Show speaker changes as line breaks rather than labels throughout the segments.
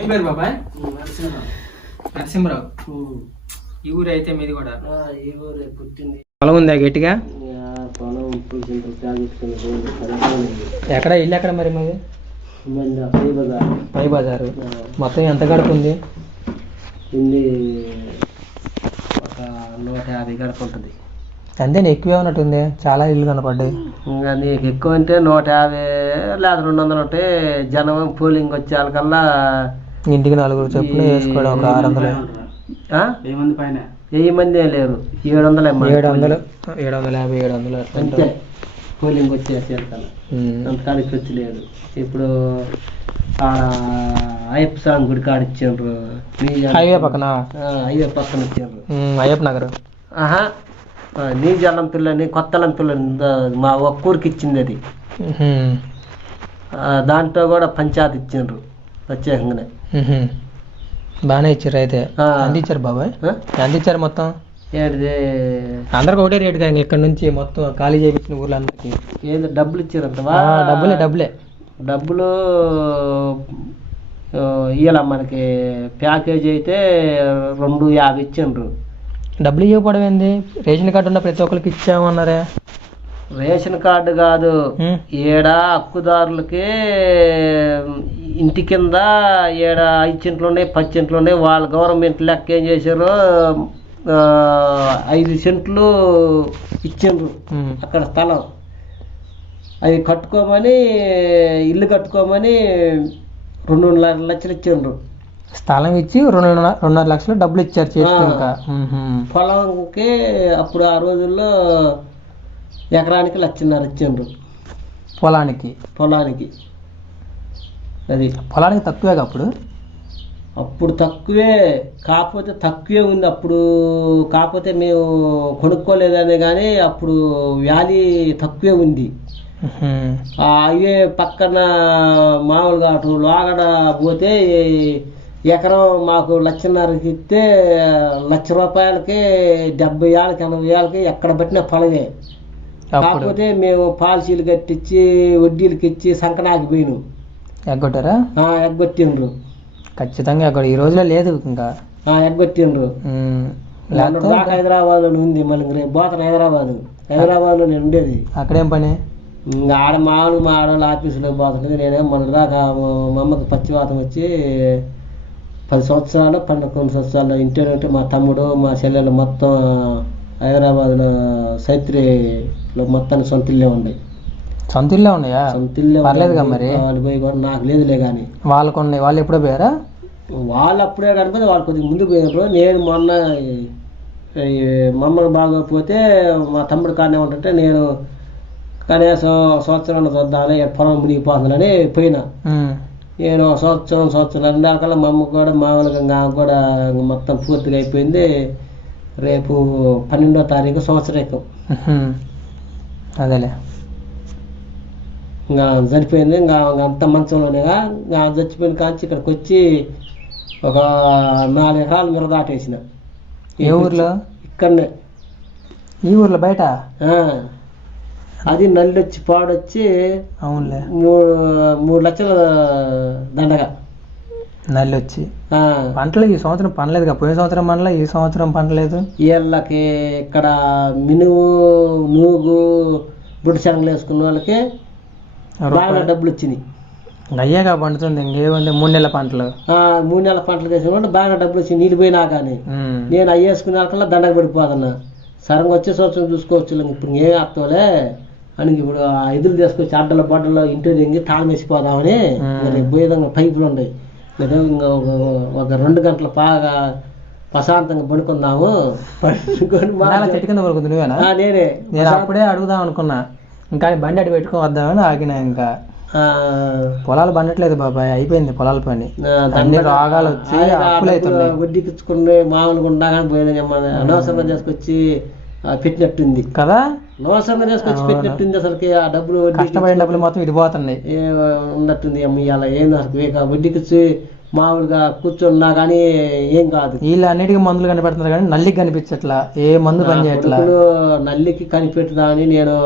ఏం పేరు బాబాయ్? నరసింహరావు. ఈ ఊరు అయితే మీది కూడా?
ఈ ఊరే పుట్టింది.
పొలం ఉందా గట్టిగా?
పొలం
ఎక్కడ ఇల్లు ఎక్కడ మరి మాది?
పై బజార్.
మొత్తం ఎంత గడుపు ఉంది
ఒక నూట యాభై గడప ఉంటుంది
అంతే ఎక్కువే ఉన్నట్టుంది. చాలా ఇల్లు కనపడ్డాయి.
ఇంకా నీకు ఎక్కువ అంటే నూట యాభై లేదా రెండు వందలు ఉంటే జనం పోలింగ్ వచ్చేకల్లా
ఇంటికి నలుగురు చెప్పులు వేసుకోవడం ఒక ఆరు వందలు.
పైన. వెయ్యి మంది లేరు. ఏడు వందలు
ఏడు వందలు ఏడు వందల యాభై ఏడు వందలు
అంతే. పోలింగ్ వచ్చేసరికల్లా
ఉమ్.
అంతకాడికి వచ్చి లేదు. ఇప్పుడు ఆడ అయ్యప్ప స్వామి గుడి కాడ ఇచ్చిండ్రు నీ-
హైవే పక్కన?
ఆ, హైవే పక్కన ఇచ్చిండ్రు
ఉమ్, అయ్యప్ప నగర్.
ఆహా. ఆ, నీ జలంతులని కొత్త లంతులని మా ఒక్క ఊరికి ఇచ్చింది అది. దాంట్లో కూడా పంచాయతీ ఇచ్చిండ్రు ప్రత్యేకంగానే.
బాగానే ఇచ్చారు అయితే. ఇచ్చారు బాబాయ్? ఇచ్చారు మొత్తం?
ఏంటిది
అందరికి ఒకటే రేట్ కానీ ఇక్కడ నుంచి మొత్తం ఖాళీ చేయించిన ఊర్లందరికీ.
ఏదో డబ్బులు ఇచ్చారంటవా
డబ్బులే డబ్బులే.
డబ్బులు ఇయ్యాల మనకి ప్యాకేజీ అయితే రెండు యాభై ఇచ్చిండ్రు.
డబ్బులు ఇవ్వకపోవడం ఏంది? రేషన్ కార్డు ఉన్న ప్రతి ఒక్కరికి ఇచ్చామన్నారే.
రేషన్ కార్డు కాదు. ఏడ హక్కుదారులకి ఇంటి కింద ఏడ ఐదు చెంట్లు ఉన్నాయి పది చెంట్లు ఉన్నాయి వాళ్ళ గవర్నమెంట్ లెక్క ఏం చేశారు ఐదు సెంట్లు ఇచ్చిండ్రు. అక్కడ స్థలం. అవి కట్టుకోమని ఇల్లు కట్టుకోమని రెండున్నర లక్షలు ఇచ్చిండ్రు.
స్థలం ఇచ్చి రెండున్నర రెండున్నర లక్షలు డబ్బులు ఇచ్చారు చేసుకున్నాక ఉహుం.
పొలంకి అప్పుడు ఆ రోజుల్లో ఎకరానికి లక్షన్నర ఇచ్చిండ్రు.
పొలానికి?
పొలానికి. అది
పొలానికి తక్కువేగా అప్పుడు?
అప్పుడు తక్కువే కాకపోతే తక్కువే ఉంది అప్పుడు. కాకపోతే మేము కొనుక్కోలేదనే కానీ అప్పుడు వ్యాలీ తక్కువే ఉంది. హైవే పక్కన మామూలుగా అటు లోగడ పోతే ఎకరం మాకు లక్షన్నరకి ఇస్తే లక్ష రూపాయలకి డెబ్బై ఏళ్ళకి ఎనభై ఏళ్ళకి ఎక్కడ పెట్టిన పొలమే
అప్పుడు?
కాకపోతే మేము పాలసీలు కట్టించి వడ్డీలకి ఇచ్చి సంకనాకి పోయినాం.
ఎగ్గొట్టారా?
ఎగ్గొట్టిండ్రు.
ఖచ్చితంగా ఎగ్గొడ ఈ రోజులో లేదు ఇంకా.
ఎగ్గొట్టిండ్రు. దాకా హైదరాబాద్లో ఉంది మళ్ళీ రేపు పోతాను హైదరాబాద్. హైదరాబాద్లో నేను ఉండేది.
అక్కడేం పని?
ఇంకా ఆడ మామూలు మా ఆడవాళ్ళ ఆఫీసులో పోతుండేది నేనే మొన్న దాకా మా అమ్మకి పచ్చివాతం వచ్చి పది సంవత్సరాలు పన్నెండు సంవత్సరాలు ఇంటి ఉంటే మా తమ్ముడు మా చెల్లెలు మొత్తం హైదరాబాద్లో సైత్రిలో మొత్తానికి సొంత ఇల్లే ఉండే.
సొంత ఇల్లే ఉన్నాయా?
సొంత ఇల్లే
పర్లేదుగా మరి.
వాళ్ళు పోయి కూడా నాకు లేదులే కానీ
వాళ్ళకు ఉన్నాయి వాళ్ళు ఎప్పుడో పోయారా?
వాళ్ళు అప్పుడే కనుక వాళ్ళు కొద్దిగా ముందు పోయినారు నేను మొన్న ఈ- ఈ మా అమ్మకి బాగోకపోతే మా తమ్ముడు కానే ఉంటుంటే నేను కనీసం సంవత్సరం చూద్దామని పొలం మునిగిపోతుందని పోయినా. నేను సంవత్సరం సంవత్సరం రెండాకల్లా మా అమ్మకు కూడా మామూలుగా ఇంకా కూడా మొత్తం పూర్తిగా అయిపోయింది. రేపు పన్నెండో తారీఖు సంవత్సరీకం.
అదేలే.
ఇంకా చనిపోయింది ఇంకా అంత మంచంలోనేగా ఇంకా చచ్చిపోయిన కాంచి ఇక్కడికి వచ్చి ఒక నాలుగు ఎకరాలు మిర దాటేసిన.
ఏ ఊర్లో?
ఇక్కడనే.
ఈ ఊర్లో బయట?
అది నల్లొచ్చి పాడొచ్చి
అవునులే.
మూడు మూడు లక్షల దండగా.
నల్లి వచ్చి
ఆ,
పంటలు ఈ సంవత్సరం పండలేదు పోయిన సంవత్సరం పండలే ఈ సంవత్సరం పండలేదు?
వీళ్ళకి ఇక్కడ మినువు నూగు బుడ్డ శనగలు వేసుకున్న వాళ్ళకి బాగా డబ్బులు వచ్చినాయి
అయ్యాక పండుతుంది ఇంకేముంది? మూడు నెలల పంటలు.
మూడు నెలల పంటలు వేసిన వాళ్ళు బాగా డబ్బులు వచ్చి నీళ్ళు పోయినా కానీ. నేను అవి వేసుకునే వాళ్ళకల్లా దండగ పడిపోతున్నా సరంగా వచ్చే సంవత్సరం చూసుకోవచ్చు ఇప్పుడు ఏం అర్థంలే అని ఇప్పుడు ఆ ఎదురు తీసుకొచ్చి అడ్డల బడ్డలో ఇంటి దిగి తాళం వేసిపోదామని రేపు పోయేదంగా పైపులు ఉన్నాయి లేదా ఇంకా ఒక- ఒక రెండు గంటలు బాగా ప్రశాంతంగా పడుకుందాము. పడుకొని
చెట్టు కింద పడుకుంది నువ్వేనా?
ఆ, నేనే.
నేను అప్పుడే అడుగుదాం అనుకున్నా. ఇంకా బండి అడి పెట్టుకొని వద్దామని ఆగినా ఇంకా.
ఆ,
పొలాలు పండట్లేదు బాబాయ్ అయిపోయింది పొలాల పని. అన్ని రోగాలు వచ్చి
ఆయన
అప్పులు అవుతున్నాయి
వడ్డీకి ఇచ్చుకుని మామూలుగా ఉండా కానీ పోయినా అనవసరంగా తీసుకొచ్చి ఆ, పెట్టినట్టుంది
కదా?
అనవసరంగా తీసుకొచ్చి పెట్టినట్టుంది అసలుకి. ఆ డబ్బులు
కష్టపడిన డబ్బులు మొత్తం ఇది పోతున్నాయి
ఏ ఉన్నట్టుంది అమ్మ ఇవాళ ఏంది అసలు వడ్డీకి మామూలుగా కూర్చున్నా కానీ ఏం కాదు.
వీళ్ళు అన్నిటికీ మందులు కనిపెడుతున్నారు కానీ నల్లికి కనిపించట్లా. ఏ మందు పని చేయట్లా
కొడుకులు నల్లికి కనిపెట్టుదామని నేను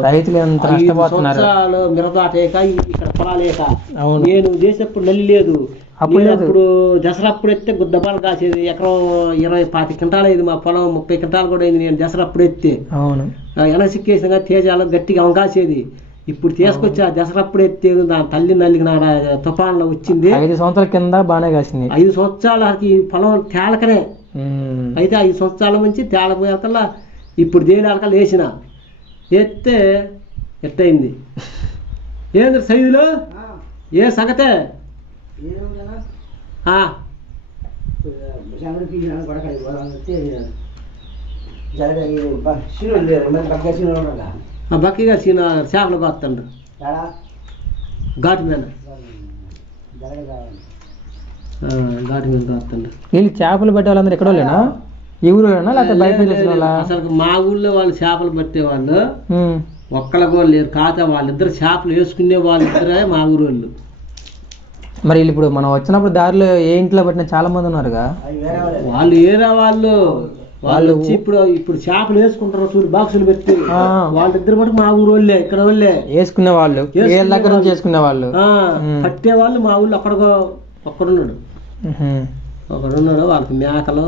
రైతులు ఎంత
సంవత్సరాలు మిరదాటేక ఇక్కడ పొలాలేక.
అవును.
నేను చేసేప్పుడు నల్లి లేదు.
అప్పుడు
దసరా అప్పుడు ఎత్తే గుద్దబాలు కాసేది. ఎకరం ఇరవై పాతి క్వింటాలు అయింది మా పొలం ముప్పై క్వింటాలు కూడా అయింది నేను దసరా అప్పుడు ఎత్తే
అవును
ఎనసిక్కేసిన తేజాలు గట్టిగా అవకాశేది ఇప్పుడు తీసుకొచ్చి ఆ దసరా అప్పుడు ఎత్తే దాని తల్లి నల్లికి నాడ తుఫాన్లో వచ్చింది.
ఐదు సంవత్సరాల కింద బాగానే కాసింది.
ఐదు సంవత్సరాలకి ఈ పొలం తేలకనే. అయితే ఐదు సంవత్సరాల నుంచి తేలపోయాకల్లా ఇప్పుడు దేనికల్లా వేసిన. ఎత్తే ఎట్టయింది? ఏంది సైజులు? ఏ సంగతే? బక్కగా సీన చేపలు కొత్తండు ఘాటు మీద. ఆ, ఘాటు మీద కొత్తండు
వీళ్ళు చేపలు పెట్టే వాళ్ళందరూ ఎక్కడ వాళ్ళేనా? ఈ ఊరులోనా లేకపోతే బయట?
అసలు మా ఊళ్ళో వాళ్ళు చేపలు పట్టేవాళ్ళు. ఒక్కళ్ళ కూడా లేరు. కాకపోతే వాళ్ళిద్దరు చేపలు వేసుకునే వాళ్ళిద్దరే మా ఊరు వాళ్ళు
మరి ఇప్పుడు మనం వచ్చినప్పుడు దారిలో ఏ ఇంట్లో పెట్టిన చాలా మంది ఉన్నారుగా.
వాళ్ళు. ఏరా వాళ్ళు? వాళ్ళు ఇప్పుడు ఇప్పుడు చేపలు వేసుకుంటారు చూడు బాక్సులు పెట్టి. వాళ్ళిద్దరు కూడా మా ఊరు వాళ్ళే ఇక్కడ వాళ్ళే.
వేసుకునే వాళ్ళు దగ్గర నుంచి వేసుకునే వాళ్ళు.
పట్టే వాళ్ళు మా ఊళ్ళో ఒక్కడికో ఒక్కడున్నాడు. ఒకడున్నాడు వాళ్ళకి మేకలు.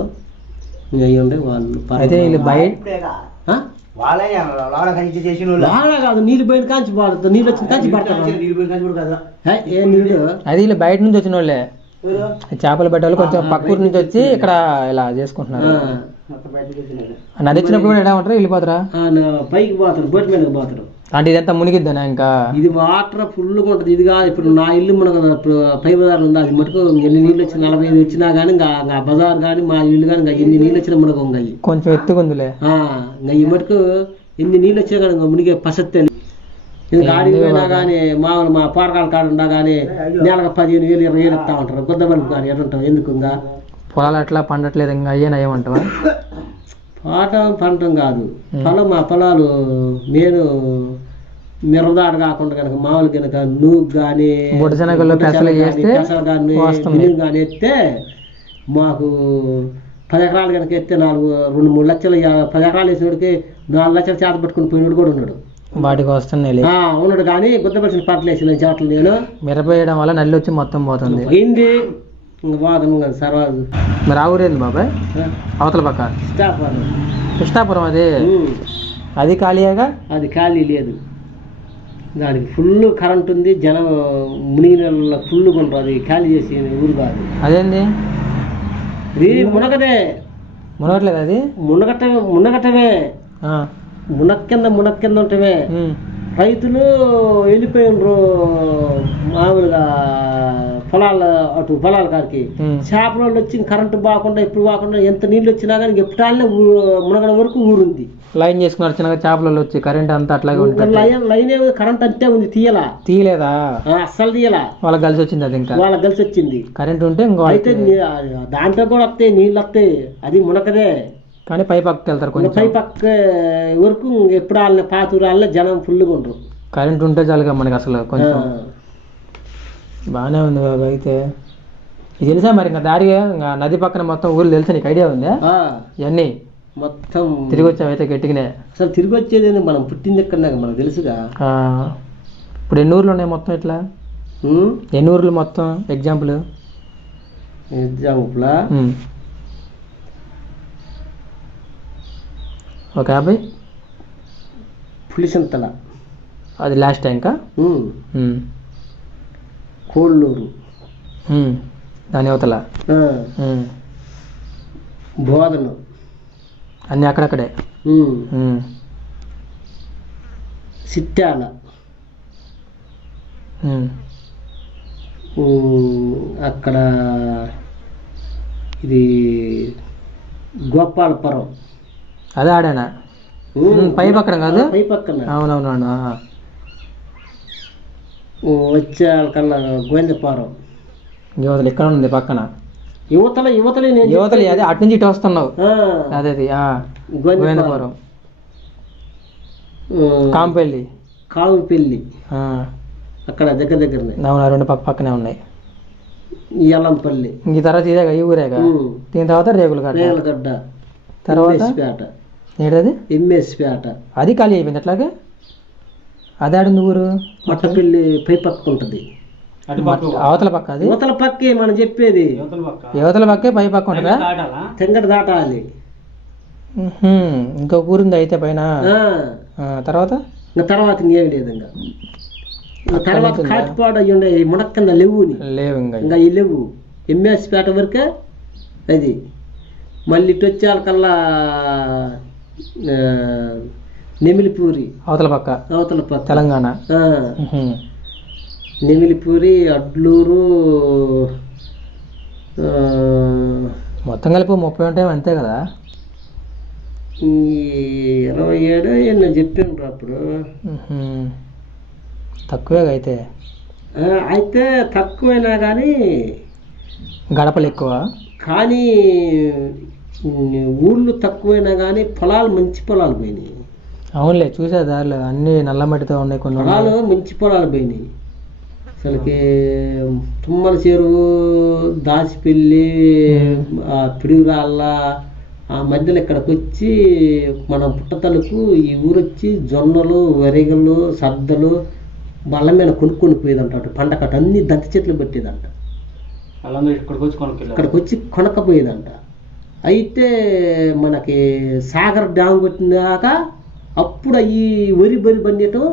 ఇవి అయ్యి ఉండే వాళ్ళు.
అయితే వీళ్ళు బయట?
వాళ్ళ కాదు నీళ్ళు పోయిన కాంచి పడుతుంది నీళ్ళు వచ్చిన కాంచి పడతారు. హే, ఏ నీళ్ళు?
అది వీళ్ళు బయట నుంచి వచ్చిన వాళ్ళే. చేపలు పెట్టే వాళ్ళు కొంచెం పక్క ఊరు నుంచి వచ్చి ఇక్కడ ఇలా చేసుకుంటున్నారు. నది వచ్చినప్పుడు కూడా ఎలా ఉంటారు? వెళ్ళిపోతారా?
ఆ, నా- పైకి పోతారు బోట్ మీదకి పోతారు.
అంటే ఇదంతా మునిగిద్దనా ఇంకా?
ఇది వాటర్ ఫుల్గా ఉంటుంది. ఇది కాదు ఇప్పుడు నా ఇల్లు మనకు పై బజార్ ఉంది? అది మటుకు ఎన్ని నీళ్ళు వచ్చినా నలభై ఐదు వచ్చినా కానీ ఇంకా బజార్ కానీ మా ఇల్లు కానీ ఇంకా ఎన్ని నీళ్ళు వచ్చినా మనకు ఇంకా
కొంచెం ఎత్తుకుందిలే
ఇంకా ఈ మటుకు ఎన్ని నీళ్ళు వచ్చినా కానీ ఇంకా మునిగే పసత్తే ఇంకా ఆడికి పోయినా కానీ మామూలు మా పారకాల కాడ ఉన్నా కానీ నెలకు పదిహేను వేలు ఇరవై వేలు ఇస్తా ఉంటారు. గుద్దబల్లి కానీ ఎట్లుంటాం ఎందుకు ఇంకా?
పొలాలు అట్లా పండట్లేదు ఇంకా అయ్యే నయ్యమంటావా
పాట పంటం కాదు. పొలం మా పొలాలు నేను మిరదాడు కాకుండా కనుక మామూలు కనుక నువ్వు కానీ
పెసలు వస్తుంది.
కానీ ఎత్తే మాకు పది ఎకరాలు కనుక ఎత్తే నాలుగు రెండు మూడు లక్షలు పది ఎకరాలు వేసినోడికి నాలుగు లక్షలు చేత పట్టుకుని పోయినోడు కూడా ఉన్నాడు.
వాటికి వస్తున్నాయి
ఆ, ఉన్నాడు కానీ గుద్దపరిచిన పట్టలు వేసిన చోట్ల నేను
మిరప వేయడం వల్ల నల్లి వచ్చి మొత్తం పోతుంది.
పోయింది. ఇంక కదా సర్వాదు.
మరి ఆ ఊరేంది బాబాయ్? అవతల పక్క?
స్టాప్
కృష్ణాపురం అది? అది ఖాళీయేగా?
అది ఖాళీ లేదు. దానికి ఫుల్ కరెంట్ ఉంది జనం మునిగి నెలలో ఫుల్ కొంటారు అది ఖాళీ చేసి ఊరు కాదు.
అదేంది?
ఇది మునగదే.
మునగట్లేదు అది?
మునగటమే మునగటమే.
ఆ,
మునక్ కింద మునక్ కింద ఉంటమే.
ఉమ్.
రైతులు వెళ్ళిపోయినరు మామూలుగా పొలాల అటు పొలాల కాడికి. చేపల వాళ్ళు వచ్చి కరెంటు బాకుండా ఇప్పుడు బాకుండా ఎంత నీళ్ళు వచ్చినా కానీ ఎప్పుడాలనే మునగడ వరకు ఊరుంది.
లైన్ చేసుకున్నారు చిన్నగా చేపలలో వచ్చి కరెంట్ అంతా అట్లాగే ఉంటుంది
లైన్ లైన్ కరెంట్ అంతే ఉంది తీయలా.
తీయలేదా?
అస్సలు తీయలా.
వాళ్ళకి కలిసి వచ్చింది అది ఇంకా
వాళ్ళకి కలిసి వచ్చింది.
కరెంట్ ఉంటే ఇంకో
అయితే దాంట్లో కూడా వస్తాయి నీళ్ళు వస్తాయి అది మునకదే.
కానీ పై పక్కకి వెళ్తారు కొంచెం
పై పక్క వరకు ఎప్పుడు వాళ్ళ పాతూరాళ్ళ జనం ఫుల్గా ఉండరు.
కరెంట్ ఉంటే చాలుగా మనకి అసలు కొంచెం. బాగానే ఉంది బాబు అయితే. ఇది తెలుసా మరి ఇంకా దారి? ఇంకా నది పక్కన మొత్తం ఊరు తెలుసా? నీకు ఐడియా ఉందా? ఇవన్నీ.
మొత్తం
తిరిగి వచ్చావు అయితే గట్టిగానే.
అసలు తిరిగి వచ్చేది? మనం పుట్టింది ఎక్కడ మనకు తెలుసుగా.
ఇప్పుడు ఎన్ని ఊర్లు ఉన్నాయి మొత్తం ఇట్లా? ఎన్ని ఊర్లు మొత్తం? ఎగ్జాంపుల్
ఎగ్జాంపుల్
ఒక యాభై.
పులిసింతల.
అది లాస్ట్ టైంకా
ఉమ్, కోళ్ళూరు.
దాని అవతల.
బోధన.
అన్నీ అక్కడక్కడే.
సిట్టాల అక్కడ ఇది గోపాలపురం.
అదే ఆడానా? పై పక్కన కాదు?
పై పక్కన. ఉమ్, వచ్చే కల్లా గోవిందపురం
యువతలు ఇక్కడ ఉంది పక్కన?
యువతల యువతలే నేను
యువతలు అదే అటు నుంచి ఇటు వస్తున్నావు. అదే అది ఆ.
గోవిందపురం
కాంపల్లి.
కావుపెల్లి
ఆ.
అక్కడ దగ్గర దగ్గరనే.
అవును రెండు పక్క పక్కనే ఉన్నాయి.
ఎల్లంపల్లి.
ఈ తర్వాత ఇదేగా ఈ ఊరేగా. దీని తర్వాత రేగులు కట్ట
రేగలగడ్డ
తర్వాత ఏంటది
ఎంఎస్పేట.
అది ఖాళీ అయిపోయింది అట్లాగే? అది ఆడింది ఊరు
మట్టపల్లి పై పక్క ఉంటుంది.
అవతల పక్క అది?
యువతల పక్కే మనం చెప్పేది.
యువతల పక్కే. పై పక్క ఉంటుందా?
తెంగట దాటాలి.
ఇంకొక ఊరుంది అయితే పైన.
ఆ,
ఆ, తర్వాత?
ఇంకా తర్వాత ఇంకేం లేదు ఇంకా. ఇంకా తర్వాత కాటిపాడు అయ్యి ఉండే మునక్కన్న లేవుని
లేవు ఇంకా.
ఇంకా ఈ లేవు ఎంఎస్పేట వరకే అది. మళ్ళీ ఇటు వచ్చేకల్లా నెమిలిపూరి.
అవతల పక్క.
అవతల పక్క.
తెలంగాణ.
నెమిలిపూరి అడ్లూరు
మొత్తం కలిపి ముప్పై ఉంటాయి అంతే కదా?
ఈ ఇరవై ఏడు ఎన్నో చెప్పిండ్రు అప్పుడు.
ఉహుం. తక్కువేగా అయితే.
అయితే తక్కువైనా కానీ
గడపలు ఎక్కువ.
కానీ ఊళ్ళు తక్కువైనా కానీ పొలాలు మంచి పొలాలు పోయినాయి.
అవునులే చూసే దారిలో అన్ని నల్ల మట్టితో ఉన్నాయి కొన్ని.
పొలాలు మంచి పొలాలు పోయినాయి. అసలుకి తుమ్మల చెరువు దాచిపెల్లి ఆ పిడుగురాళ్ళ ఆ మధ్యలో ఇక్కడికి వచ్చి మన పుట్టతలకు ఈ ఊరొచ్చి జొన్నలు వరిగలు సద్దలు బల్ల మీద కొనుక్కొని పోయేదంట అటు. పంట కట్ట అన్ని దత్తి చెట్లు పెట్టేదంట. ఇక్కడికి వచ్చి కొనకపోయేదంట. అయితే మనకి సాగర్ డ్యామ్ కొట్టినాక అప్పుడు అవి వరి బరి పండియటం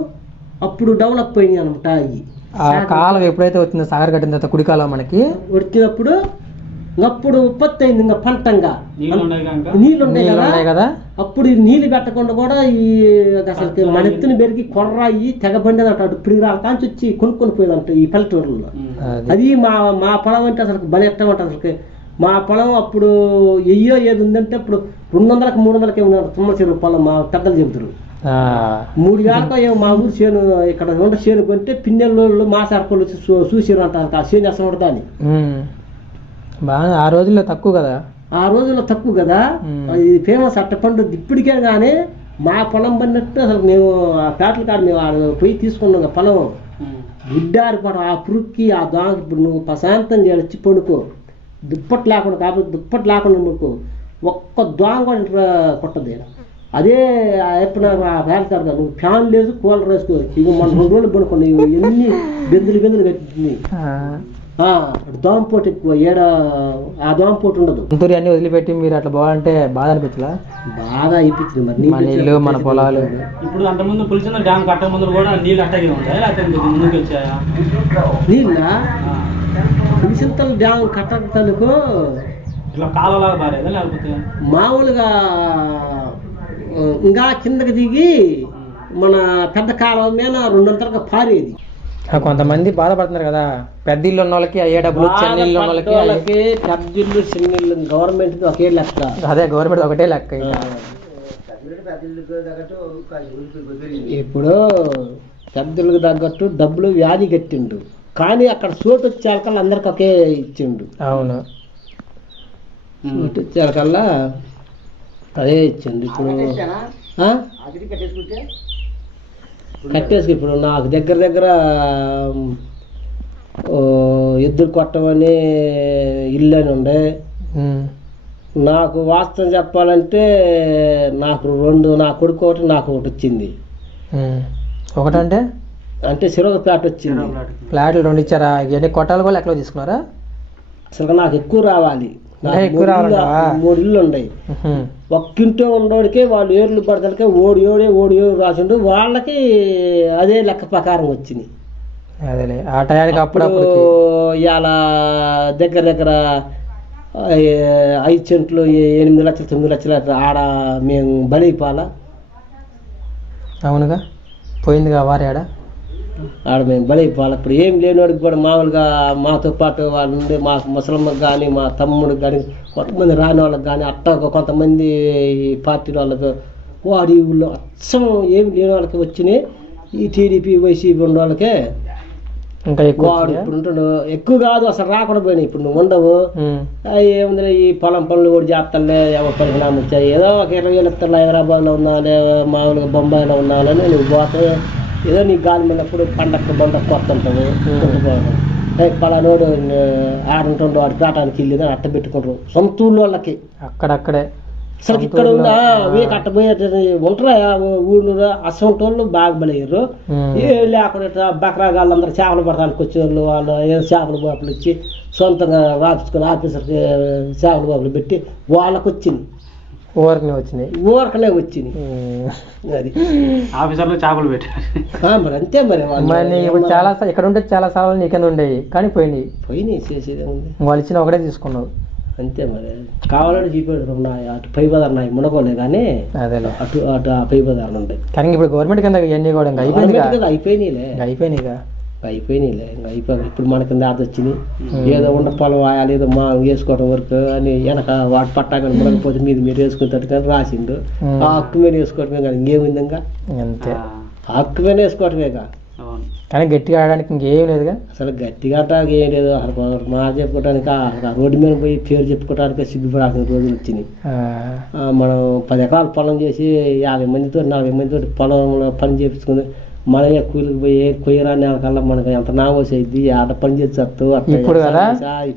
అప్పుడు డెవలప్ అయినాయి అనమాట అవి
ఆ కాలం ఎప్పుడైతే వచ్చిందో సాగర్ కట్టిన తర్వాత కుడి కాలం మనకి?
వచ్చినప్పుడు అప్పుడు ఉత్పత్తి అయింది ఇంకా పంటంగా. నీళ్ళు ఉన్నాయి కదా? అప్పుడు ఈ నీళ్ళు పెట్టకుండా కూడా ఈ అసలు మన ఎత్తున పెరిగి కొర్రాయి తెగబండేదంట అటు. పిడిగిరాల కాంచి వచ్చి కొనుక్కొని పోయేదంట ఈ పల్లెటూరులో
అది.
మా మా పొలం అంటే అసలు బలి ఎట్టం అంటే అసలు మా పొలం అప్పుడు ఎయ్యో ఏది ఉందంటే అప్పుడు రెండు వందలకి మూడు వందలకి ఉన్నారు తుమ్మల చెరువు పొలం మా పెద్దలు చెబుతారు.
ఆ,
మూడు వేలకో ఏమో మా ఊరు చేను ఇక్కడ ఉండ చేను కొంటే పిన్నెళ్ళు మా సర్పలు వచ్చి చూ- చూసిర్రు అంటారు ఆ చేను అసలు ఉండదా అని.
బాగా ఆ రోజుల్లో తక్కువ కదా.
ఆ రోజుల్లో తక్కువ కదా. ఇది ఫేమస్ అట్టపండు ఇప్పటికే కానీ మా పొలం పడినట్టు అసలు మేము ఆ పేటల కాడ మేము ఆడ పోయి తీసుకున్నాం పొలం. గుడ్డారి పడ ఆ పురుగుకి ఆ దోమకి ఇప్పుడు నువ్వు ప్రశాంతంగా ఈడ వచ్చి పడుకో. దుప్పటి లేకుండా కాబట్టి దుప్పటి లేకుండా పడుకో ఒక్క దోమ కూడా ఇంట్లో కొట్టదు ఈడ. అదే ఆ ఎప్పుడు వేస్తాడు కదా నువ్వు ఫ్యాన్ లేదు కూలర్ వేసుకో. ఇక మన రెండు రోజులు పడుకోండి ఎన్ని బెందులు బెందులు కట్టింది
ఆ,
దోమపోటు ఎక్కువ ఏడ ఆ దోమపోటు ఉండదు.
సొంతూరు అన్ని వదిలిపెట్టి మీరు అట్లా పోవాలంటే బాధ అనిపించలా?
బాగా అయిపోయింది మరి
మన ఇల్లు మన పొలాలు.
ఇప్పుడు అంతకుముందు పులిచిన డ్యామ్ కట్ట ముందు కూడా నీళ్ళు అట్టగే ఉంటాయి లేకపోతే ఇంకొక ముందుకు వచ్చాయా?
నీళ్ళ?
కాలలాగా పారేదా లేకపోతే?
మామూలుగా ఇంకా కిందకి దిగి మన పెద్ద కాలువ మీద రెండంతలుగా పారేది.
ఆ, కొంతమంది బాధపడుతున్నారు కదా. పెద్ద ఇల్లు ఉన్న వాళ్ళకి అయ్యే డబ్బులు చిన్న ఇల్లు ఉన్న వాళ్ళకి
పెద్ద ఇల్లు చిన్న ఇల్లు గవర్నమెంట్ ఒకే లెక్క.
అదే గవర్నమెంట్ ఒకటే లెక్క.
ఇప్పుడు పెద్దలకు తగ్గట్టు డబ్బులు వ్యాధి కట్టిండు కానీ అక్కడ చోటు వచ్చేకల్లా అందరికి ఒకే ఇచ్చిండు.
అవును.
చోటు వచ్చేకల్లా అదే ఇచ్చిండు. ఇప్పుడు ఆ? కట్టేసి ఇప్పుడు నాకు దగ్గర దగ్గర ఎద్దులు కొట్టమని ఇల్లు అని ఉండే. నాకు వాస్తవం చెప్పాలంటే నాకు రెండు నా కొడుకు ఒకటి నాకు ఒకటి వచ్చింది.
ఒకటంటే?
అంటే సిరగపేట వచ్చింది.
ఫ్లాట్లు రెండు ఇచ్చారా? ఇవన్నీ కొట్టాలు కూడా లెక్కలో తీసుకున్నారా?
అసలు నాకు ఎక్కువ రావాలి.
ఎక్కువ
మూడు ఇళ్ళు-
రావాలంటావా?
మూడు ఇల్లు ఉన్నాయి. ఒక్కింటో ఉండోడికే వాళ్ళు ఏర్లు పడతలకే ఓడి ఓడి ఓడి ఓడి రాసిండు. వాళ్ళకి అదే లెక్క ప్రకారం వచ్చింది.
అదేలే. ఆ టయానికి అప్పుడప్పుడు
ఇవాళ దగ్గర దగ్గర ఐదు సెంట్లు ఎనిమిది లక్షలు తొమ్మిది లక్షలు ఆడ మేము బలైపోవాలా
అవునుగా? పోయిందిగా వారేడా
ఆడ మేము బలైపోవాలి ఇప్పుడు ఏం లేనివాడికి కూడా మామూలుగా మాతో పాటు వాళ్ళు ఉండే మా ముసలమ్మకి కానీ మా తమ్ముడికి కానీ కొంతమంది రాని వాళ్ళకి కానీ అట్ట కొంతమంది ఈ పార్టీ వాళ్ళకి వాడి ఊళ్ళో అచ్చం ఏం లేని వాళ్ళకి వచ్చినాయి ఈ టీడీపీ వైసీపీ ఉన్న వాళ్ళకే
ఇంకా ఎక్కువ
వాడు? ఇప్పుడు ఉంటుండు. ఎక్కువ కాదు అసలు రాకుండా పోయినాయి. ఇప్పుడు నువ్వు ఉండవు. ఏముంది ఈ పొలం పనులు కూడా చేస్తానులే ఎవరి పరిణామం వచ్చాయి. ఏదో ఒక ఇరవై వేలు ఇస్తాను హైదరాబాద్లో ఉన్నాలే మామూలుగా బొంబాయిలో ఉన్నాలని నువ్వు పోతే ఏదో నీ గాలి మీద పండక్క బండ కొత్త ఉంటుంది పలానోడు ఆడుంటుండో వాడి పేటానికి వెళ్ళి అట్ట పెట్టుకుంటారు. సొంత ఊళ్ళో వాళ్ళకి.
అక్కడక్కడే.
అసలు ఇక్కడ ఉందా? వీక్ అట్ట పోయే ఉంటారా ఊళ్ళో అసంటోళ్ళు బాగా బలయ్యారు. ఏ లేకుండా బకరాగాళ్ళు అందరు చేపలు పడటానికి వచ్చేవాళ్ళు వాళ్ళు ఏదో చేపల బాపులు ఇచ్చి సొంతంగా రాపించుకొని ఆఫీసర్కి చేపల బాపులు పెట్టి వాళ్ళకి వచ్చింది
ఊరికి వచ్చినాయి.
ఊరకనే వచ్చింది
ఉమ్.
అది.
ఆఫీసర్లు చేపలు పెట్టారు.
ఆ, మరి అంతే మరి
మరి ఇప్పుడు చాలా ఇక్కడ ఉంటే చాలా సార్లు నీకన్నా ఉండేవి కానీ పోయినాయి.
పోయినాయి చేసేది ఉంది
వాళ్ళు ఇచ్చిన ఒకటే తీసుకున్నావు
అంతే మరి. కావాలని ఉన్నాయి అటు పై బజార్ ఉన్నాయి మునగోలే కానీ
అదేలే.
అటు అటు ఆ పై బజార్లు ఉంటాయి
కానీ ఇప్పుడు గవర్నమెంట్ కింద ఇవన్నీ కూడా ఇంకా అయిపోయింది
అయిపోయినాయిలే.
అయిపోయినాయిగా.
అయిపోయినాయిలే ఇంకా అయిపోయి ఇప్పుడు మనకి దాది వచ్చింది. ఏదో ఉన్న పొలం వాయాలి ఏదో మా వేసుకోవడం వరకు అని వెనక వాటి పట్టాకని మునకపోతే మీద మీరు వేసుకుంటారు కానీ రాసిండు. ఆ హక్కు మీద వేసుకోవటమే కానీ ఇంకేముంది ఇంకా?
అంతే.
హక్కు మీద వేసుకోవటమేగా
అవును.
కానీ గట్టిగా ఆడడానికి ఇంకేం లేదుగా?
అసలు గట్టిగా అట్టాక ఏం లేదు. అసలు మా చెప్పుకోవడానికి ఆ రోడ్డు మీద పోయి పేరు చెప్పుకోవడానికి సిగ్గుపడాల్సిన రోజులు వచ్చినాయి. మనం పది ఎకరాలు పొలం చేసి యాభై మందితో నలభై మందితో పొలంలో పని చేపించుకుని మనమే కూలికి పోయి కొయ్యరా నెలకల్లా మనకి ఎంత నామోస్ అయింది ఆట పని చేసి వస్తావు అట్లా
ఇప్పుడు కదా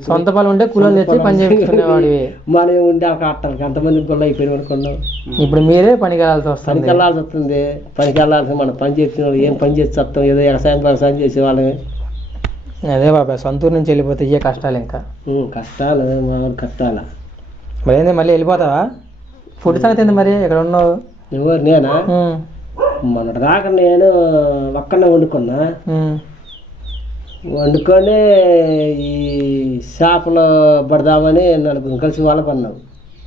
సొంత పొలం ఉంటే కూలీలు తెచ్చి పని చేయించుకునేవాడివి
మనం ఉండే ఒక అట్టలకి ఎంతమంది గొల్ల అయిపోయిన అనుకున్నాం.
ఇప్పుడు మీరే పనికి వెళ్ళాల్సి వస్తుంది.
పనికి వెళ్ళాల్సి వస్తుంది. పనికి వెళ్ళాల్సి మనం పని చేసిన వాళ్ళు ఏం పని చేసి వస్తాం ఏదో వ్యవసాయం వ్యవసాయం చేసే వాళ్ళమే
అదే బాబాయ్ సొంత ఊరు నుంచి వెళ్ళిపోతే ఇయ్యే కష్టాలు ఇంకా.
కష్టాలు మామూలు కష్టాలు.
మరి ఏంది మళ్ళీ వెళ్ళిపోతావా? ఫుడ్ సంగతి మరి? ఇక్కడ ఉన్నావు?
ఎవరు నేనా? మొన్నటి దాకా నేను ఒక్కనే వండుకున్నా. వండుకొని ఈ చేపలు పడదామని నలుగురు కలిసి వాళ్ళ పన్నాం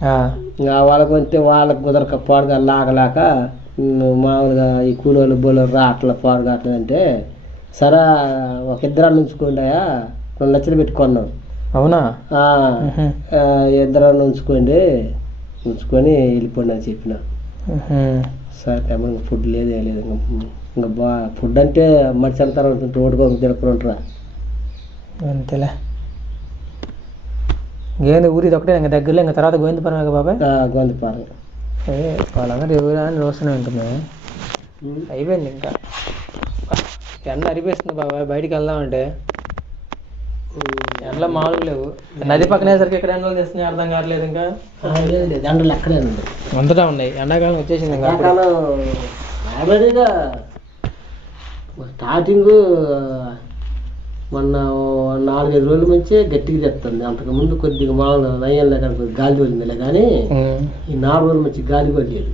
ఆ,
ఇంకా వాళ్ళకు వంటే వాళ్ళకు కుదరక పాడుగా లాగలేక మామూలుగా ఈ కూలోళ్ళు బోలోళ్ళు రా అట్లా పాడుగా అట్లా అంటే సరే ఒక ఇద్దరు ఉంచుకోండియా రెండు లక్షలు పెట్టుకున్నాం.
అవునా?
ఇద్దరు ఉంచుకోండి ఉంచుకొని వెళ్ళిపోండి అని చెప్పిన. సరే ఇంకా ఫుడ్ లేదు లేదు. ఇంకా ఇంకా బా ఫుడ్ అంటే మనిషి అంతా రోడ్డుకు ఉంటారా
అంతేలే. ఏంది ఊరి ఇది ఒకటే ఇంకా దగ్గరలో ఇంకా తర్వాత గోవిందపురమే కదా బాబాయ్?
గొంతుపారు
ఏ వాళ్ళందరూ ఎవరు అని చూస్తూనే ఉంటుంది అయిపోయింది ఇంకా. ఎండ అరిపేస్తుంది బాబాయ్ బయటికి వెళ్దామంటే. ఎండలో మామూలు లేవు. నది పక్కనేసరికి ఎక్కడ ఎండలు తెస్తున్నాయి అర్థం కావట్లేదు ఇంకా.
లేదు లేదు ఎండలు ఎక్కడే ఉంది
అంతటా ఉన్నాయి. ఎండాకాలం వచ్చేసింది
యావరేజ్గా స్టార్టింగ్ మొన్న నాలుగైదు రోజుల నుంచే గట్టిగా తెస్తుంది అంతకుముందు కొద్దిగా మామూలు నయ్యం లేక గాలి వదిలిందిలే కానీ. ఈ నాలుగు రోజుల నుంచి గాలి కొట్టలేదు